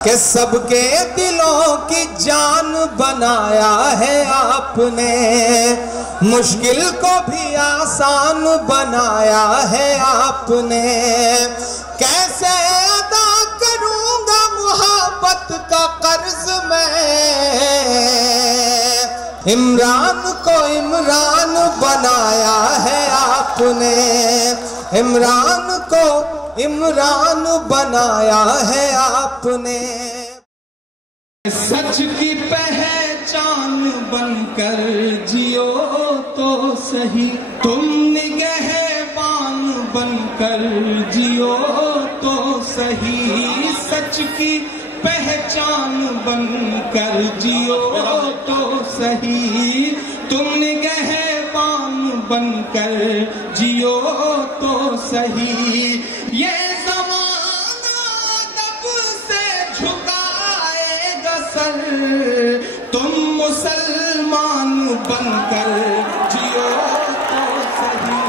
कि सबके दिलों की जान बनाया है आपने, मुश्किल को भी आसान बनाया है आपने। कैसे अदा करूंगा मोहब्बत का कर्ज मैं, इमरान को इमरान बनाया है आपने, इमरान को इमरान बनाया है आपने। सच की पहचान बनकर जियो तो सही, तुम निगहबान बनकर जियो तो सही। सच की पहचान बनकर जियो तो सही, तुम निगहबान बनकर जियो तो सही। ये ज़माना दब से झुकाएगा सर, तुम मुसलमान बनकर जियो तो सही,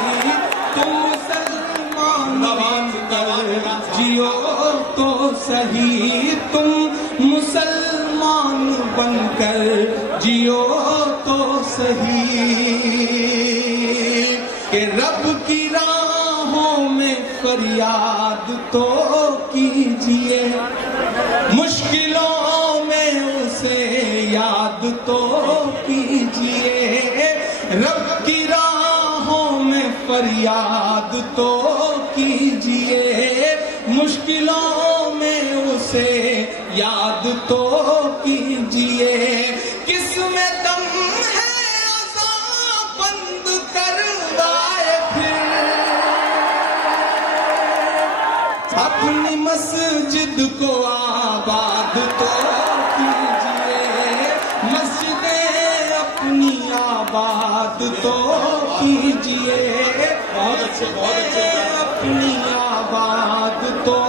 तुम मुसलमान बनकर जियो तो सही, तुम मुसलमान बनकर जियो तो सही। कि रब की राहों में फरियाद तो कीजिए, मुश्किलों में उसे याद तो कीजिए। रब की राहों में फरियाद तो कीजिए, मुश्किलों में उसे याद तो कीजिए। किसमें दम है अज़ान बंद करवाए फिर, अपनी मस्जिद को आबाद तो कीजिए, मस्जिदें अपनी आबाद तो कीजिए, बहुत अच्छे अपनी आबाद तो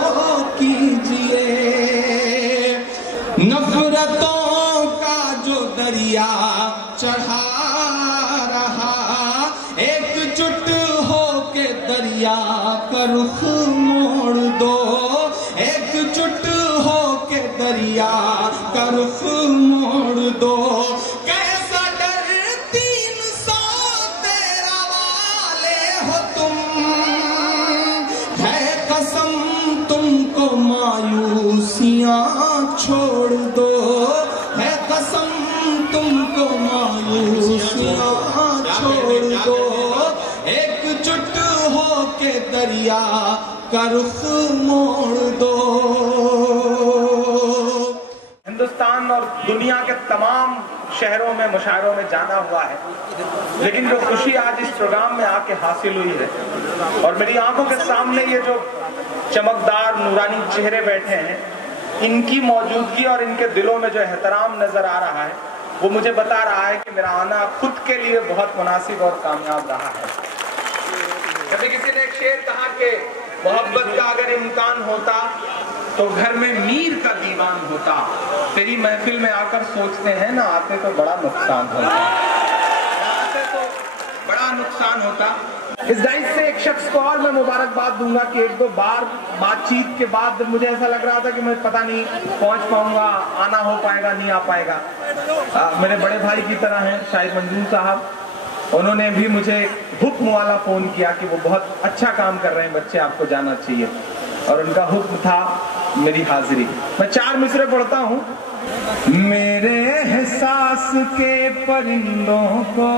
कीजिए। नफरतों का जो दरिया चढ़ा रहा, एकजुट हो के दरिया का रुख मोड़ दो, एकजुट हो के दरिया का रुख मोड़ दो। कैसा डर 313 वाले हो तुम, है कसम तुमको मायूसियां छोड़ दो, है कसम तुमको मायूसियां छोड़ दो। एकजुट हो के दरिया का रुख मोड़ दो। हिंदुस्तान और दुनिया के तमाम शहरों में मुशायरों में जाना हुआ है, लेकिन जो खुशी आज इस प्रोग्राम में आके हासिल हुई है और मेरी आंखों के सामने ये जो चमकदार नूरानी चेहरे बैठे हैं, इनकी मौजूदगी और इनके दिलों में जो एहतराम नजर आ रहा है, वो मुझे बता रहा है कि मेरा आना खुद के लिए बहुत मुनासिब और कामयाब रहा है। कभी किसी ने एक शेर कहा कि मोहब्बत का अगर इम्कान होता तो घर में मीर का दीवान होता। तेरी महफिल में आकर सोचते हैं ना, आते तो बड़ा नुकसान होता, आते तो बड़ा नुकसान होता। इस डाइस से एक शख्स को और मैं मुबारकबाद दूंगा कि एक दो बार बातचीत के बाद मुझे ऐसा लग रहा था कि मैं पता नहीं पहुंच पाऊंगा, आना हो पाएगा नहीं आ पाएगा। मेरे बड़े भाई की तरह हैं शायद मंजूर साहब, उन्होंने भी मुझे हुक्म वाला फोन किया कि वो बहुत अच्छा काम कर रहे हैं बच्चे, आपको जाना चाहिए, और उनका हुक्म था मेरी हाजिरी। मैं 4 मिसरे पढ़ता हूँ। मेरे एहसास के परिंदों को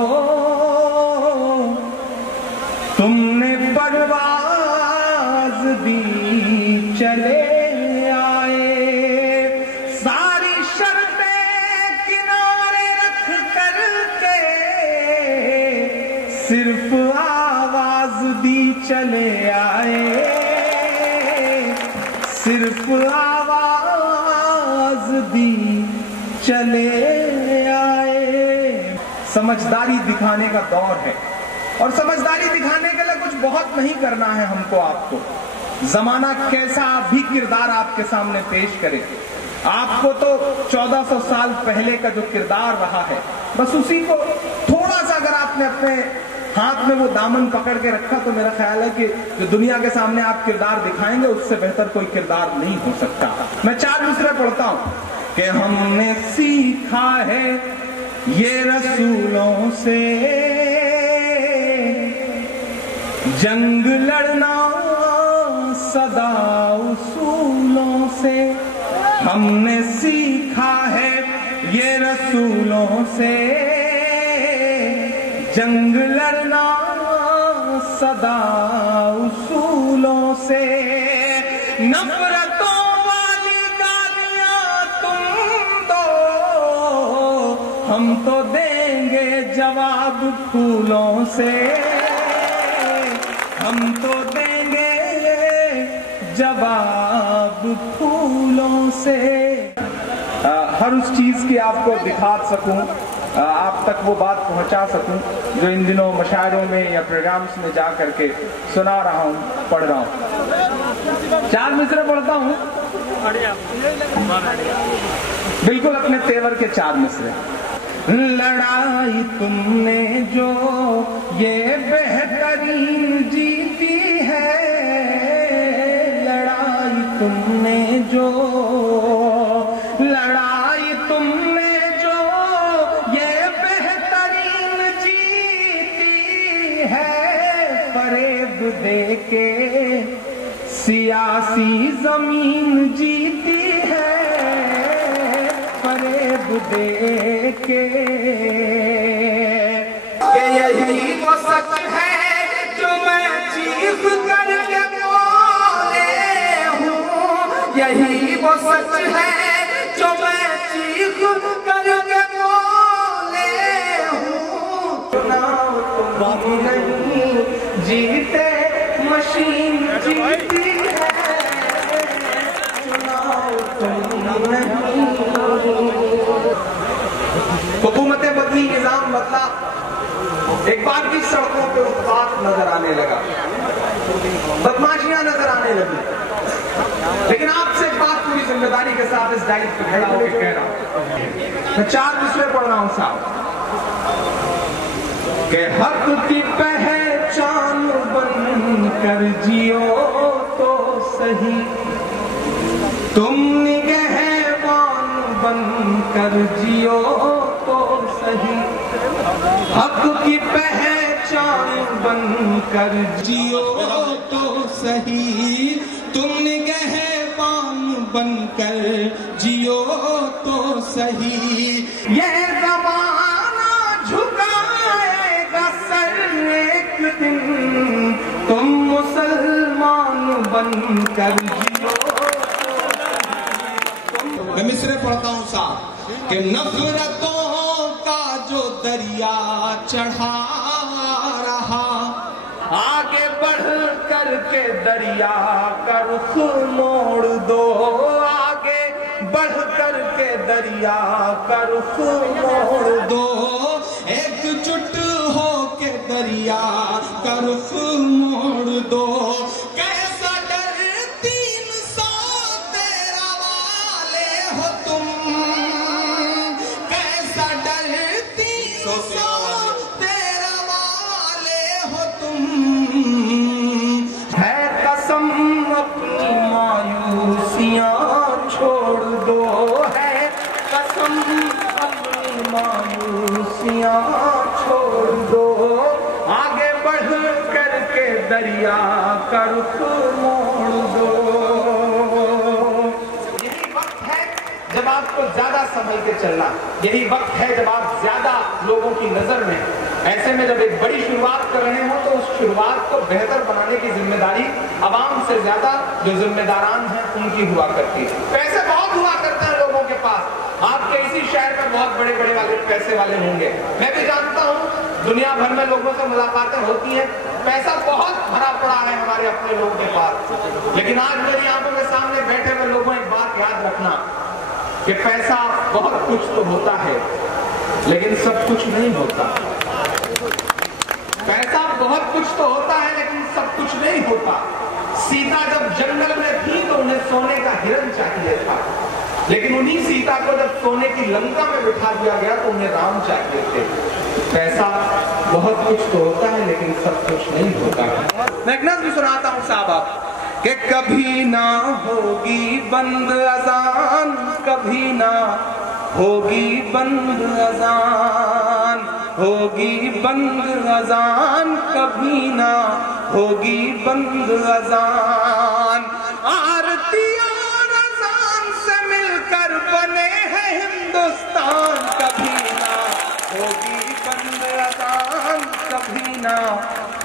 तुमने परवाज दी, चले आए, सारी शर्तें किनारे रख करके सिर्फ आवाज दी, चले आए, सिर्फ आवाज दी, चले आए। समझदारी दिखाने का दौर है और समझदारी दिखाने के लिए कुछ बहुत नहीं करना है हमको आपको। जमाना कैसा भी किरदार आपके सामने पेश करे, आपको तो 1400 साल पहले का जो किरदार रहा है, बस उसी को थोड़ा सा अगर आपने अपने हाथ में वो दामन पकड़ के रखा, तो मेरा ख्याल है कि जो दुनिया के सामने आप किरदार दिखाएंगे उससे बेहतर कोई किरदार नहीं हो सकता। मैं 4 मिसरे पढ़ता हूं कि हमने सीखा है ये रसूलों से जंग लड़ना सदा उसूलों से। हमने सीखा है ये रसूलों से जंग लड़ना सदा उसूलों से। नफरतों वाली गालियां तुम दो, हम तो देंगे जवाब फूलों से। हम तो देंगे जवाब फूलों से। हर उस चीज की आपको दिखा सकूं, आप तक वो बात पहुंचा सकूं जो इन दिनों मशायरों में या प्रोग्राम्स में जा करके सुना रहा हूं, पढ़ रहा हूं। 4 मिसरे पढ़ता हूं, बिल्कुल अपने तेवर के 4 मिसरे। लड़ाई तुमने जो ये बेहतरीन जीती है, लड़ाई तुमने जो, लड़ाई तुमने जो ये बेहतरीन जीती है, फरेब देके सियासी जमीन जीती है, फरेब देके। यही वो सच है जो मैं चीख करके बोले हूँ, यही वो सच है जो मैं चीख करके बोले हूँ। चुनाव तुम नहीं जीते, मशीन जीती है, चुनाव तुम नहीं। हुकूमतें बदली, निजाम बदला, एक बार भी सड़कों पे उत्पात नजर आने लगा, बदमाशियां नजर आने लगी। लेकिन आपसे एक बात पूरी जिम्मेदारी के साथ इस डाइट पे खड़ा होकर कह रहा हूं, मैं 4 मिसरे पढ़ रहा हूं साहब के हक की पहचान बन कर जियो तो सही, तुम निगहबान बन कर जियो तो सही, हक की पहचान बन कर जियो तो सही, तुम निगहबान बन कर जियो तो सही। ये ज़माना झुकाएगा सर एक दिन, तुम मुसलमान बन कर जियो। मैं मिसरे पढ़ता हूँ साहब कि नफरतों का जो दरिया चढ़ा रहा, आगे बढ़ कर के दरिया का रुख मोड़ दो, आगे बढ़ कर के दरिया का रुख मोड़ दो, एकजुट हो के दरिया का रुख मोड़ दो। कैसा डर 313 वाले हो तुम, कैसा डर 313 वाले हो तुम, है कसम अपनी मायूसियां छोड़ दो, है कसम अपनी मायूसियां छोड़ दो, आगे बढ़ करके दरिया का रुख मोड़ दो। यही वक्त है जब आपको ज्यादा संभल के चलना, यही वक्त है जब आप ज्यादा लोगों की नजर में, ऐसे में जब एक बड़ी शुरुआत कर रहे हो तो उस शुरुआत को बेहतर बनाने की जिम्मेदारी अवाम से ज्यादा जो जिम्मेदारान हैं उनकी हुआ करती है। पैसे बहुत हुआ करते हैं लोगों के पास, आपके इसी शहर में बहुत बड़े बड़े वाले पैसे वाले होंगे, मैं भी जानता हूँ, दुनिया भर में लोगों से मुलाकातें होती हैं, पैसा बहुत भरा पड़ा है हमारे अपने लोगों के पास। लेकिन आज मेरी आंखों के सामने बैठे हुए लोगों एक बात याद रखना कि पैसा बहुत कुछ तो होता है लेकिन सब कुछ नहीं होता। पैसा बहुत कुछ तो होता है लेकिन सब कुछ नहीं होता। सीता जब जंगल में थी तो उन्हें सोने का हिरन चाहिए था, लेकिन उन्हीं सीता को जब सोने की लंका में बिठा दिया गया तो उन्हें राम चाहिए थे। पैसा बहुत कुछ तो होता है लेकिन सब कुछ नहीं होता है। मैं एक नज़्म सुनाता हूँ साहब आप कि कभी ना होगी बंद अजान, कभी ना होगी बंद अजान, होगी बंद अजान, कभी ना होगी बंद अजान। आरती और अजान से मिलकर बने हैं हिंदुस्तान, कभी ना होगी बंद अजान, कभी ना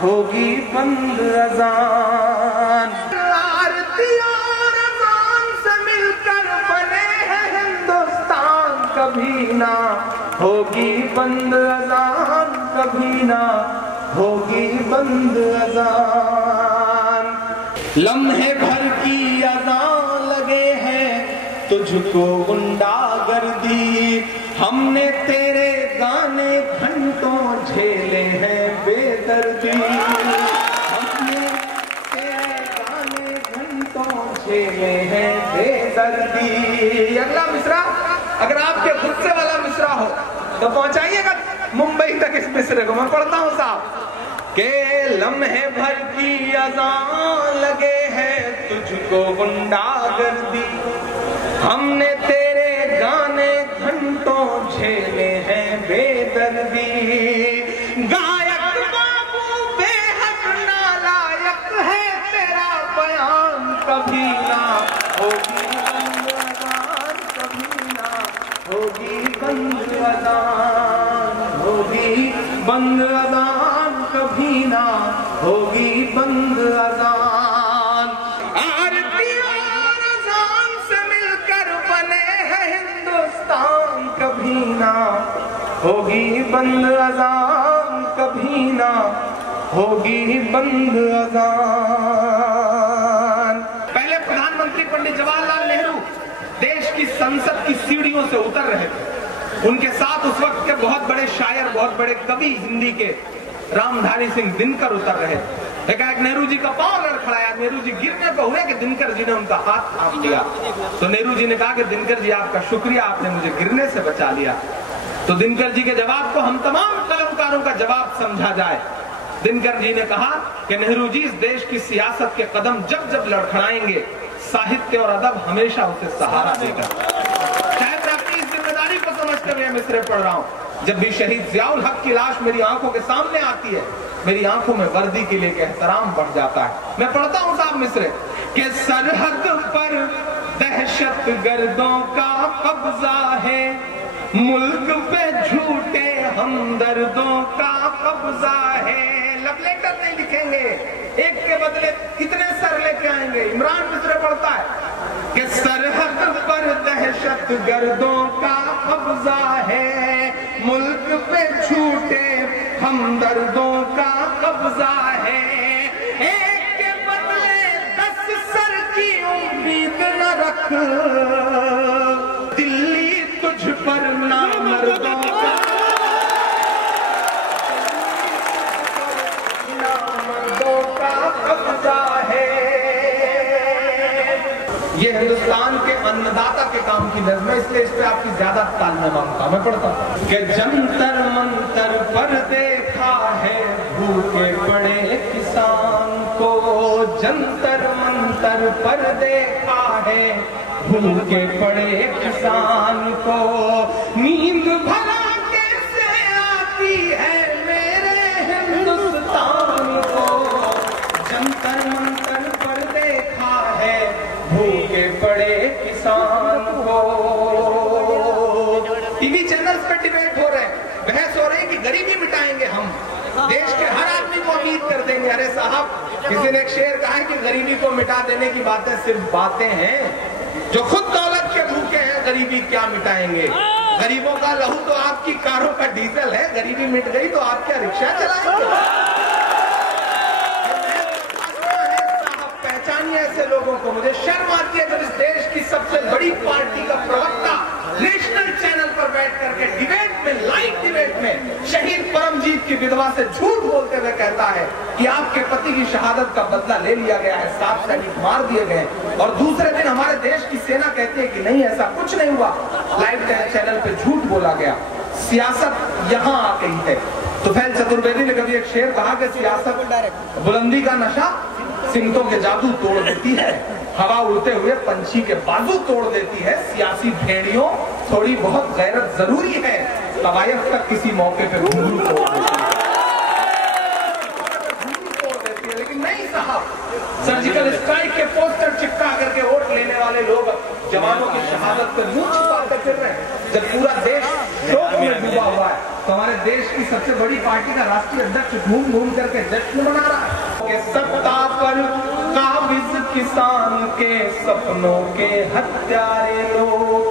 होगी बंद अजान। आरती और अजान से मिलकर बने हैं हिंदुस्तान, कभी ना होगी बंद अजान, कभी ना होगी बंद अजान। लम्हे भर की अजान लगे हैं तुझको गुंडागर्दी, हमने तेरे गाने घंटों झेले हैं बेदर्दी, हमने तेरे गाने घंटों झेले हैं बेदर्दी। अगला मिसरा अगर आपके गुस्से वाला मिसरा हो तो पहुंचाइएगा मुंबई तक इस मिसरे को। मैं पढ़ता हूं साहब के लम्हे भर की अजान लगे हैं तुझको गुंडागर्दी, हमने तेरे गाने घंटों झेले हैं बेदर्दी। गायक बाबू बेहद नालायक है तेरा बयान, कभी ना होगी बंद अजान, कभी ना होगी बंद अजान, होगी बंद अजान, कभी ना होगी बंद अजान। आरती और अजान से मिलकर बने हैं हिंदुस्तान, कभी ना होगी बंद अजान, कभी ना होगी बंद अजान। पहले प्रधानमंत्री पंडित जवाहरलाल नेहरू देश की संसद की सीढ़ियों से उतर रहे थे। उनके साथ उस वक्त के बहुत बड़े शायर, बहुत बड़े कवि हिंदी के रामधारी सिंह दिनकर उतर रहे थे। एक नेहरू जी का पांव लड़खड़ाया, नेहरू जी गिरने को हुए कि दिनकर जी ने उनका हाथ थाम लिया। तो नेहरू जी ने कहा कि दिनकर जी आपका शुक्रिया, आपने मुझे गिरने से बचा लिया। तो दिनकर जी के जवाब को हम तमाम कलमकारों का जवाब समझा जाए। दिनकर जी ने कहा कि नेहरू जी इस देश की सियासत के कदम जब जब लड़खड़ाएंगे साहित्य और अदब हमेशा उसे सहारा देगा। शायद मैं अपनी इस जिम्मेदारी को समझते हुए मिसरे पढ़ रहा हूँ। जब भी शहीद जियाउल हक की लाश मेरी आंखों के सामने आती है, मेरी आंखों में वर्दी के लिए एहतराम बढ़ जाता है। मैं पढ़ता हूँ साहब मिसरे कि सरहद पर दहशत गर्दों का कब्जा है, मुल्क पे झूठे हमदर्दों का कब्जा है। लव लेटर नहीं लिखेंगे, एक के बदले कितने सर लेके आएंगे। इमरान मिसरे पढ़ता है कि सरहद पर दहशत गर्दों का कब्जा है, मुल्क पे झूठे हमदर्दों का कब्जा है। एक के बदले 10 सर की उम्मीद न रख, दिल्ली तुझ पर नामर्दों का, नामर्दों का कब्जा है। ये हिंदुस्तान के अन्नदाता के काम की नज़्म है, इसलिए इस पे आपकी ज्यादा तालमें मांगता हूं। मैं पढ़ता हूं कि जंतर मंतर पर देखा है भूखे पड़े किसान को, जंतर मंतर पर देखा है भूखे पड़े किसान को, नींद भला कैसे आती है मेरे हिंदुस्तान को, जंतर मंतर पर देखा है भूखे पड़े किसान को। टीवी चैनल्स पे डिबेट हो रहे हैं, बहस हो रही है कि गरीबी मिटाएंगे हम, देश के हर आदमी को अमीर कर देंगे। अरे साहब, किसी ने एक शेर कहा है कि गरीबी को मिटा देने की बातें सिर्फ बातें हैं, जो खुद दौलत के भूखे हैं गरीबी क्या मिटाएंगे। गरीबों का लहू तो आपकी कारों का डीजल है, गरीबी मिट गई तो आप क्या रिक्शा चलाएंगे। पहचानिए ऐसे लोगों को। मुझे शर्म आती है जब इस देश की सबसे बड़ी पार्टी का प्रवक्ता नेशनल चैनल पर बैठ करके डिबेट में, लाइव डिबेट में शहीद परमजीत की विधवा से झूठ बोलते हुए कहता है कि आपके पति की शहादत का बदला ले लिया गया है, 7 सैनिक मार दिए गए, और दूसरे दिन हमारे देश की सेना कहती है कि नहीं ऐसा कुछ नहीं हुआ, लाइव चैनल पे झूठ बोला गया। सियासत यहाँ आ गई है। तुफैल चतुर्वेदी ने कभी एक शेर कहा कि सियासत बुलंदी का नशा सिमतों के जादू तोड़ देती है, हवा उड़ते हुए पंछी के बाजू तोड़ देती है, सियासी भेड़ियों थोड़ी बहुत गैरत जरूरी है, तवायफ तक किसी मौके पे घुंघरू तोड़ देती है। लेकिन नहीं साहब, सर्जिकल स्ट्राइक के पोस्टर चिपका करके वोट लेने वाले लोग जवानों की शहादत पर मुंह छुपाते फिर रहे हैं। जब पूरा देश शोक में डूबा हुआ है तो हमारे देश की सबसे बड़ी पार्टी का राष्ट्रीय अध्यक्ष घूम घूम करके जश्न मना रहा है कि सत्ता पर काबिज किसान के सपनों के हत्यारे लोग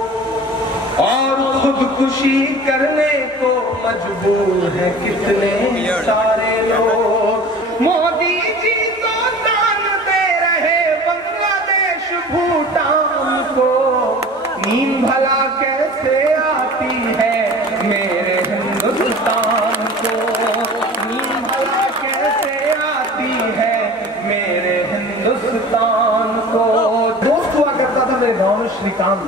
और खुदकुशी करने को मजबूर है कितने सारे लोग। मोदी जी तो दान दे रहे बांग्लादेश भूटान को, नींद भला कैसे आती है मेरे हिंदुस्तान को, नींद भला कैसे आती है मेरे हिंदुस्तान को। दोस्त हुआ करता था मेरे गांव में श्रीकांत,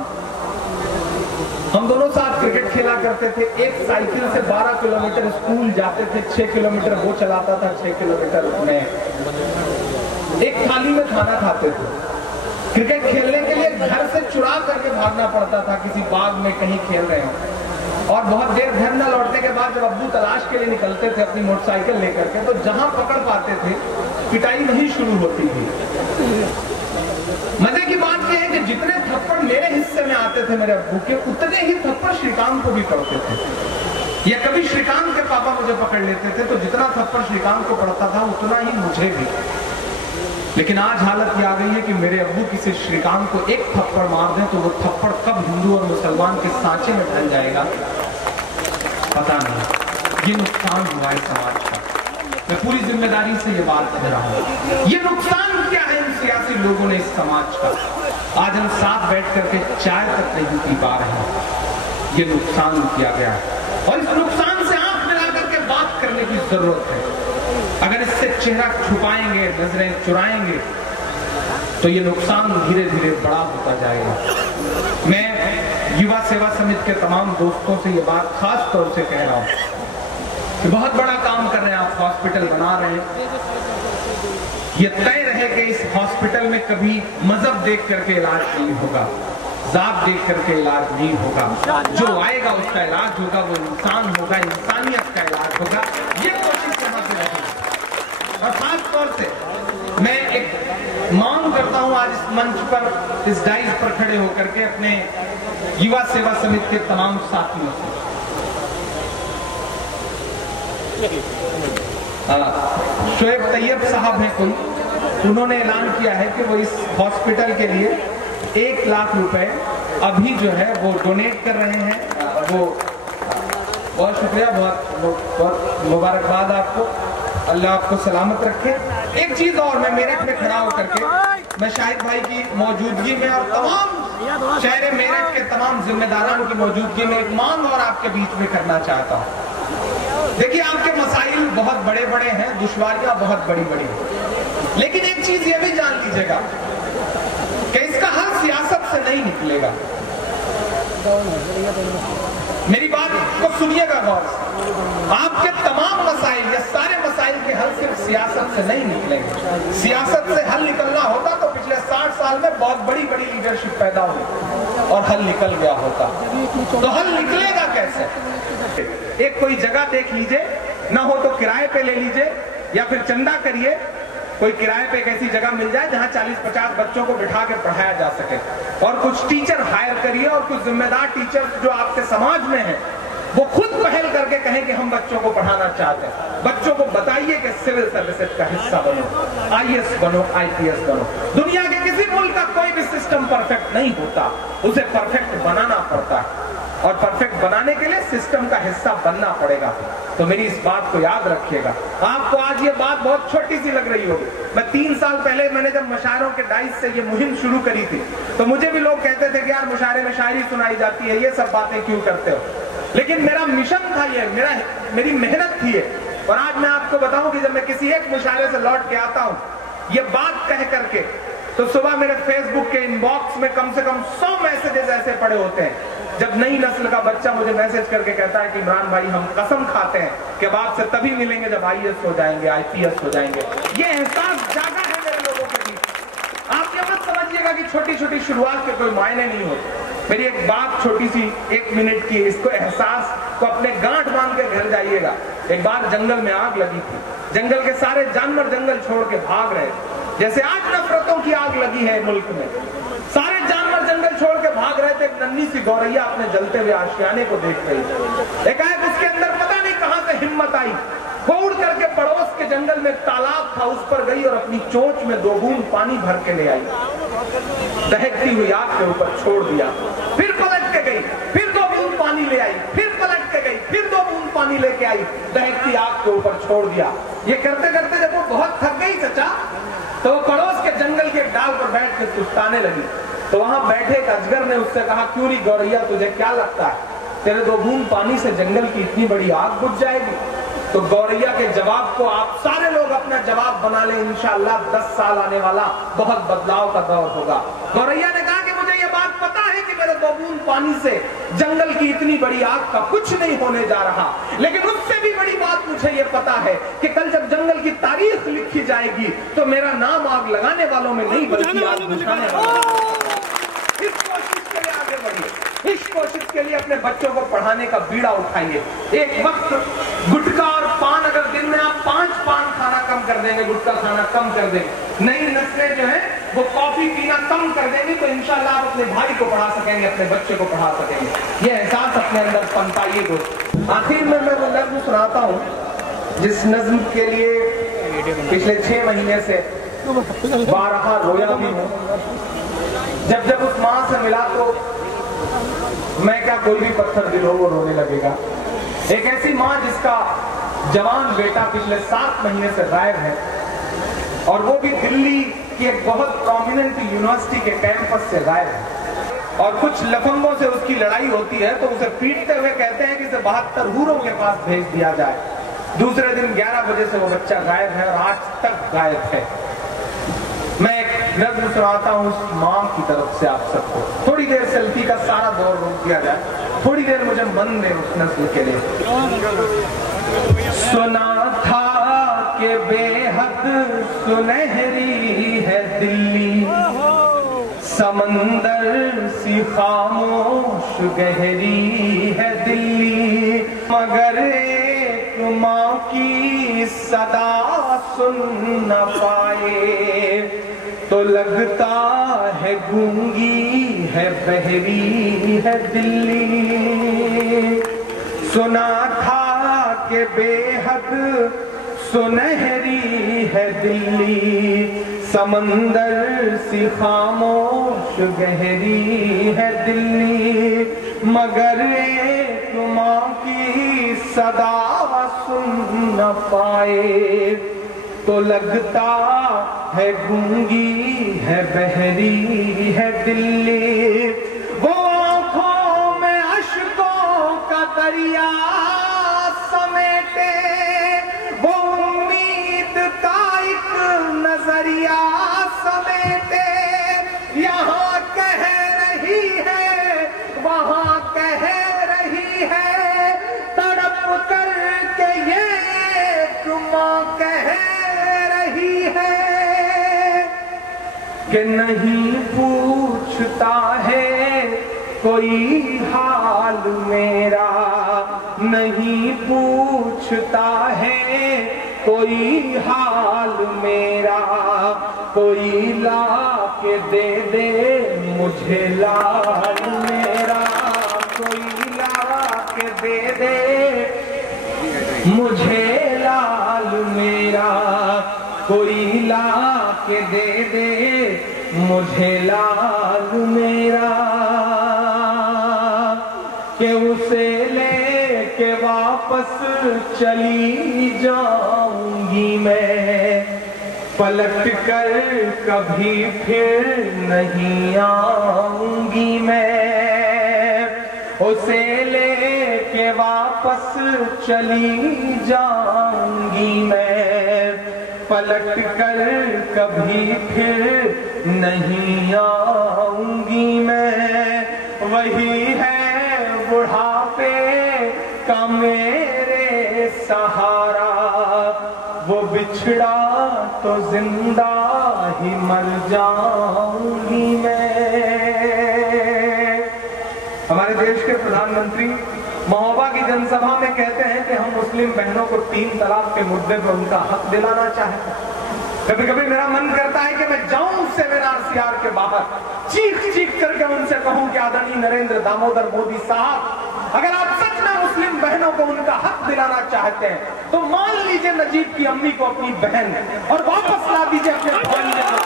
हम दोनों साथ क्रिकेट खेला करते थे। एक साइकिल से 12 किलोमीटर स्कूल जाते थे, 6 किलोमीटर वो चलाता था, 6 किलोमीटर में एक थाली में खाना खाते थे। क्रिकेट खेलने के लिए घर से चुरा करके भागना पड़ता था, किसी बाग में कहीं खेल रहे हो। और बहुत देर घर न लौटने के बाद जब अब्बू तलाश के लिए निकलते थे अपनी मोटरसाइकिल लेकर के, तो जहां पकड़ पाते थे पिटाई नहीं शुरू होती थी। मजे की बात यह है कि जितने थप्पड़ मेरे हिस्से में आते थे मेरे अब्बू के, उतने ही थप्पड़ श्रीकांत को भी पड़ते थे। या कभी श्रीकांत के पापा मुझे पकड़ लेते थे तो जितना थप्पड़ श्रीकांत को पड़ता था उतना ही मुझे भी। लेकिन आज हालत ये आ गई है कि मेरे अब्बू किसी श्रीकांत को एक थप्पड़ मार दें तो वो थप्पड़ कब हिंदू और मुसलमान के सांचे में ढल जाएगा पता नहीं। ये नुकसान हुआ है समाज का, मैं पूरी जिम्मेदारी से ये बात कह रहा हूँ। ये नुकसान क्या है इन सियासी लोगों ने इस समाज का? आज हम साथ बैठ करके चाय तक नहीं पी पा रहे हैं, ये नुकसान किया गया है और इस नुकसान से आंख मिला करके बात करने की जरूरत है। अगर इससे चेहरा छुपाएंगे, नजरें चुराएंगे तो ये नुकसान धीरे धीरे बड़ा होता जाएगा। मैं युवा सेवा समिति के तमाम दोस्तों से ये बात खास तौर से कह रहा हूं कि बहुत बड़ा काम कर रहे हैं आप, हॉस्पिटल बना रहे हैं। ये तय रहे कि इस हॉस्पिटल में कभी मजहब देख करके इलाज नहीं होगा, जात देख करके इलाज नहीं होगा, जो आएगा उसका इलाज होगा, वो इंसान होगा, इंसानियत का इलाज होगा। ये कोशिश यहाँ से रही। और खास तौर से मैं एक मांग करता हूं आज इस मंच पर, इस डाइस पर खड़े होकर के अपने युवा सेवा समिति के तमाम साथियों से। शोएब तैयब साहब हैं कोई, उन्होंने ऐलान किया है कि वो इस हॉस्पिटल के लिए 1 लाख रुपए अभी जो है वो डोनेट कर रहे हैं। वो बहुत शुक्रिया, बहुत मुबारकबाद आपको, अल्लाह आपको सलामत रखे। एक चीज और, मैं मेरठ में खड़ा होकर के मैं शाहिद भाई की मौजूदगी में और तमाम शहर मेरठ के तमाम जिम्मेदारों की मौजूदगी में एक मांग और आपके बीच में करना चाहता हूँ। देखिए, आपके मसाइल बहुत बड़े बड़े हैं, दुश्वारियां बहुत बड़ी बड़ी हैं, लेकिन एक चीज ये भी जान लीजिएगा कि इसका हल सियासत से नहीं निकलेगा। मेरी बात को सुनिएगा गौर से। आपके तमाम मसाइल या सारे मसाइल के हल सिर्फ सियासत से नहीं निकलेंगे। सियासत से हल निकलना होता तो पिछले 60 साल में बहुत बड़ी बड़ी लीडरशिप पैदा हुई और हल निकल गया होता। तो हल निकलेगा कैसे? एक कोई जगह देख लीजिए, ना हो तो किराए पे ले लीजिए या फिर चंदा करिए, कोई किराए पे एक ऐसी जगह मिल जाए जहां 40-50 बच्चों को बिठा के पढ़ाया जा सके, और कुछ टीचर हायर करिए और कुछ जिम्मेदार टीचर जो आपके समाज में हैं वो खुद पहल करके कहें कि हम बच्चों को पढ़ाना चाहते हैं। बच्चों को बताइए कि सिविल सर्विसेज का हिस्सा बनो, IAS बनो, IPS बनो। दुनिया के किसी मुल्क का कोई भी सिस्टम परफेक्ट नहीं होता, उसे परफेक्ट बनाना पड़ता है और परफेक्ट बनाने के लिए सिस्टम का हिस्सा बनना पड़ेगा। तो मेरी इस बात को याद रखिएगा। आपको आज ये बात बहुत छोटी सी लग रही होगी। मैं 3 साल पहले मैंने जब मुशायरों के डाइस से ये मुहिम शुरू करी थी तो मुझे भी लोग कहते थे कि यार मुशायरे में शायरी सुनाई जाती है, ये सब बातें क्यों करते हो। लेकिन मेरा मिशन था ये, मेरी मेहनत थी ये। और आज मैं आपको बताऊं कि जब मैं किसी एक मुशायरे से लौट के आता हूं ये बात कह करके, तो सुबह मेरे फेसबुक के इनबॉक्स में कम से कम 100 मैसेजेस ऐसे पड़े होते हैं जब नई नस्ल का बच्चा मुझे मैसेज करके कहता है कि इमरान भाई हम कसम खाते हैं कि अब आपसे तभी मिलेंगे जब IAS हो जाएंगे, IPS हो जाएंगे, ये एहसास जागा है मेरे लोगों के बीच। आप ये मत समझिएगा कि छोटी छोटी शुरुआत के कोई मायने नहीं होते। मेरी एक बात छोटी सी 1 मिनट की, इसको एहसास को अपने गांठ बांध के घर जाइएगा। एक बार जंगल में आग लगी थी, जंगल के सारे जानवर जंगल छोड़ के भाग रहे थे, जैसे आज नफरतों की आग लगी है मुल्क में। सारे जानवर जंगल छोड़ के भाग रहे थे, एक नन्ही सी गौरैया अपने जलते हुए आशियाने को देख रही थी। एकाएक उसके अंदर पता नहीं कहां से हिम्मत आई, वो उड़ करके पड़ोस के जंगल में तालाब था उस पर गई और अपनी चोंच में 2 बूंद पानी भर के ले आई, दहकती हुई आग के ऊपर छोड़ दिया। फिर पलट के गई, फिर 2 बूंद पानी ले आई, फिर पलट के गई, फिर 2 बूंद पानी लेके आई, दहकती आग के ऊपर छोड़ दिया। ये करते करते जब वो बहुत थक गई चचा, तो वो पड़ोस के जंगल के डाल पर बैठ के सुस्ताने लगी। तो वहां बैठे एक अजगर ने उससे कहा, क्यों री गौरैया, तुझे क्या लगता है तेरे 2 बूंद पानी से जंगल की इतनी बड़ी आग बुझ जाएगी? तो गौरैया के जवाब को आप सारे लोग अपना जवाब बना लें, इंशाअल्लाह 10 साल आने वाला बहुत बदलाव का दौर होगा। गौरैया ने कहा कि मुझे ये बात पता है कि मेरे 2 बूंद पानी से जंगल की इतनी बड़ी आग का कुछ नहीं होने जा रहा, लेकिन उससे भी बड़ी बात मुझे ये पता है कि कल जब जंगल की तारीख लिखी जाएगी तो मेरा नाम आग लगाने वालों में नहीं बल्कि आग बुझाने वालों। इस कोशिश के लिए आगे बढ़िए, इस कोशिश के लिए अपने बच्चों को पढ़ाने का बीड़ा उठाइए। एक वक्त गुटखा और पान, अगर दिन में आप 5 पान खाना कम कर देंगे, गुटखा खाना कम कर देंगे, नई नस्लें जो है वो कॉफी पीना कम कर देंगे, तो इंशाल्लाह आप अपने भाई को पढ़ा सकेंगे, अपने बच्चे को पढ़ा सकेंगे। ये एहसास अपने अंदर पनपाइए दोस्त। आखिर में मैं वो नज्म सुनाता हूँ जिस नज्म के लिए पिछले 6 महीने से बारहा रोया भी हूँ। जब जब उस माँ से मिला तो मैं क्या, कोई भी पत्थर दिल हो वो रोने लगेगा। एक ऐसी माँ जिसका जवान बेटा पिछले 7 महीने से गायब है, और वो भी दिल्ली की एक बहुत प्रोमिनेंट यूनिवर्सिटी के कैंपस से गायब है। और कुछ लफंगों से उसकी लड़ाई होती है तो उसे पीटते हुए कहते हैं कि इसे 72 हूरों के पास भेज दिया जाए। दूसरे दिन 11 बजे से वो बच्चा गायब है और आज तक गायब है। मैं एक नज़्म सुनाता हूँ उस माँ की तरफ से आप सबको। थोड़ी देर सेल्फी का सारा दौर रोक दिया जाए, थोड़ी देर मुझे मन दे उस नस्ल के लिए। सुना था कि बेहद सुनहरी है दिल्ली, समंदर सी खामोश गहरी है दिल्ली, मगर एक माँ की सदा सुन न पाए तो लगता है गूंगी है बहरी है दिल्ली। सुना था कि बेहद सुनहरी है दिल्ली, समंदर सी खामोश गहरी है दिल्ली, मगर एक माँ की सदा सुन न पाए तो लगता है गूंगी है बहरी है दिल्ली। वो आंखों में अश्कों का दरिया समेटे, वो उम्मीद का एक नजरिया समेटे, यहाँ कह रही है वहाँ कह रही है, तड़प करके ये माँ कह रही है कि नहीं पूछता है कोई हाल मेरा, नहीं पूछता है कोई हाल मेरा, कोई ला के दे दे मुझे लाल मेरा, कोई ला के दे दे मुझे लाल मेरा, कोई ला के दे दे मुझे लाल मेरा, कि उसे लेके वापस चली जाऊंगी मैं, पलट कर कभी फिर नहीं आऊंगी मैं, उसे लेके वापस चली जाऊंगी मैं, पलट कर कभी फिर नहीं आऊंगी मैं। वही है बुढ़ापे का मेरे सहारा, वो बिछड़ा तो जिंदा ही मर जाऊंगी मैं। हमारे देश के प्रधानमंत्री महोबा की जनसभा में कहते हैं कि हम मुस्लिम बहनों को 3 तलाक के मुद्दे पर उनका हक दिलाना चाहते हैं। कभी कभी मेरा मन करता है कि मैं जाऊं सेमिनार सीआर के बाहर, चीख चीख करके उनसे कहूं कि आदरणीय नरेंद्र दामोदर मोदी साहब, अगर आप सच में मुस्लिम बहनों को उनका हक दिलाना चाहते हैं तो मान लीजिए नजीब की अम्मी को अपनी बहन और वापस ला दीजिए अपने भांजे को,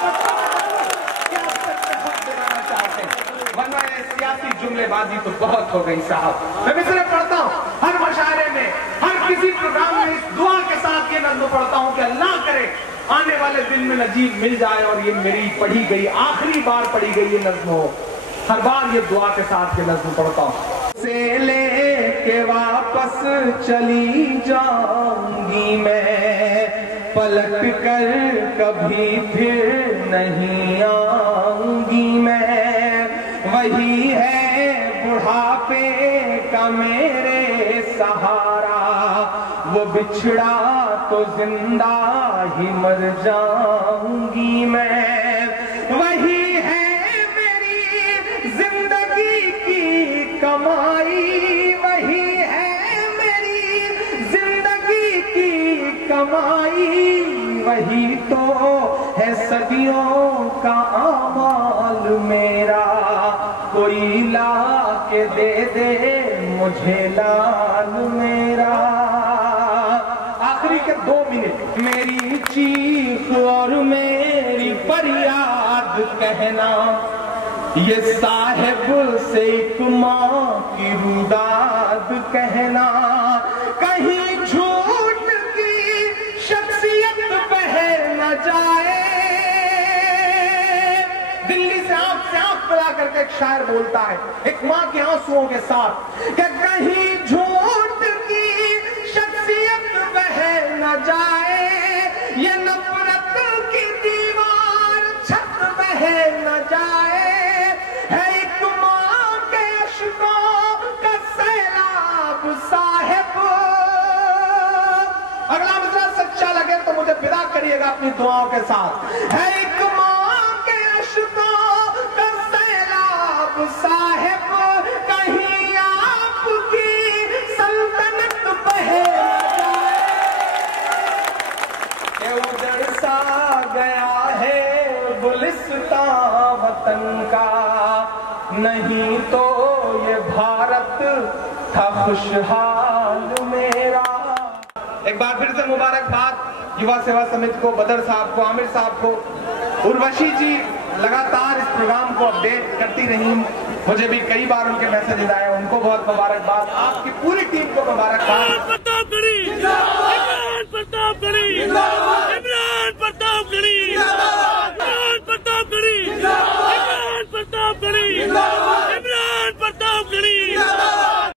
हक दिलाना चाहते हैं। वरना ये सियासी जुमलेबाजी तो बहुत हो गई साहब। मैं इसलिए पढ़ता हूँ हर मशारे में, हर किसी प्रोग्राम में इस दुआ के साथ ये नज़्म पढ़ता हूँ कि अल्लाह करे आने वाले दिन में नजीब मिल जाए और ये मेरी पढ़ी गई आखिरी बार पढ़ी गई ये नज़्म हो। हर बार ये दुआ के साथ ये नज़्म पढ़ता हूँ। से लेके वापस चली जाऊंगी मैं, पलट कर कभी फिर नहीं आऊंगी मैं। वही है बुढ़ापे का मेरे सहारा, वो बिछड़ा तो जिंदा ही मर जाऊंगी मैं। वही है मेरी जिंदगी की कमाई, वही है मेरी जिंदगी की कमाई, वही तो है सदियों का आमाल मेरा। कोई ला के दे दे मुझे लाल मेरा। आखिरी के 2 मिनट, मेरी चीख और मेरी फरियाद कहना, ये साहिब से एक माँ की रुदाद कहना। कहीं झूठ की शख्सियत बह न जाए। दिल्ली से आंख मिला करके एक शायर बोलता है एक माँ के आंसुओं के साथ कि कहीं झूठ की शख्सियत बह न जाए, ये नफरत की दीवार छत बह न जाए। है एक माँ के अश्कों का सैलाब साहिब। अगला मिसरा सच्चा लगे तो मुझे विदा करिएगा अपनी दुआओं के साथ। है एक माँ के अश्कों का सैलाब साहिब, कहीं आपकी सल्तनत बह उजड़ सा गया है गुलिस्तां वतन का, नहीं तो ये भारत था खुशहाल मेरा। एक बार फिर से मुबारकबाद युवा सेवा समिति को, बदर साहब को, आमिर साहब को। उर्वशी जी लगातार इस प्रोग्राम को अपडेट करती रही, मुझे भी कई बार उनके मैसेजेस आए, उनको बहुत मुबारकबाद। आपकी पूरी टीम को मुबारकबाद।